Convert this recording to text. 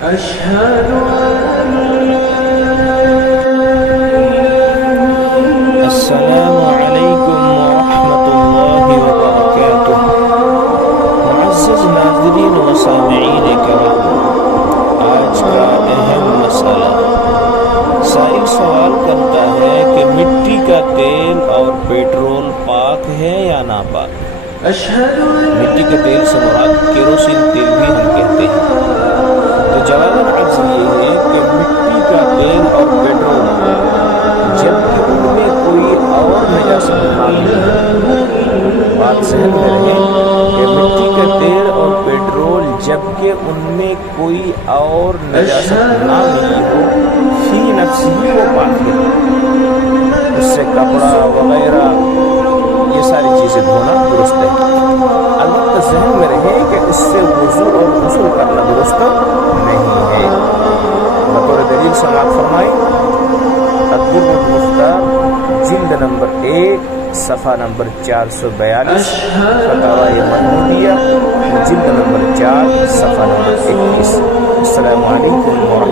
السلام علیکم ورحمۃ اللہ وبرکاتہ۔ معزز ناظرین و سامعین کرام، آج کا اہم مسئلہ، سائل سوال کرتا ہے کہ مٹی کا تیل اور پیٹرول پاک ہے یا ناپاک؟ مٹی کے تیل سے مراد کیروسین تیل بھی ہم کہتے ہیں۔ تو جواب عرض یہ ہے کہ مٹی کا تیل اور پیٹرول جبکہ ان میں کوئی اور نجاست حامل ہے، بات ذہن میں رہے کہ مٹی کا تیل اور پیٹرول جبکہ ان میں کوئی اور نجاست نہ ملی ہو، فی نفس ہی وہ پاک ہے، اس سے کپڑا وغیرہ یہ ساری چیزیں دھونا درست ہے۔ البتہ ذہن میں رہے کہ اس سے وضو اور غسل کرنا درست نہیں ہے۔ بطور دلیل سماعت فرمائیں الدر المختار، جلد نمبر 1، صفحہ نمبر 442، فتاوی محمودیہ، جلد نمبر 4، صفحہ نمبر 21۔ السلام علیکم ورحمۃ اللہ۔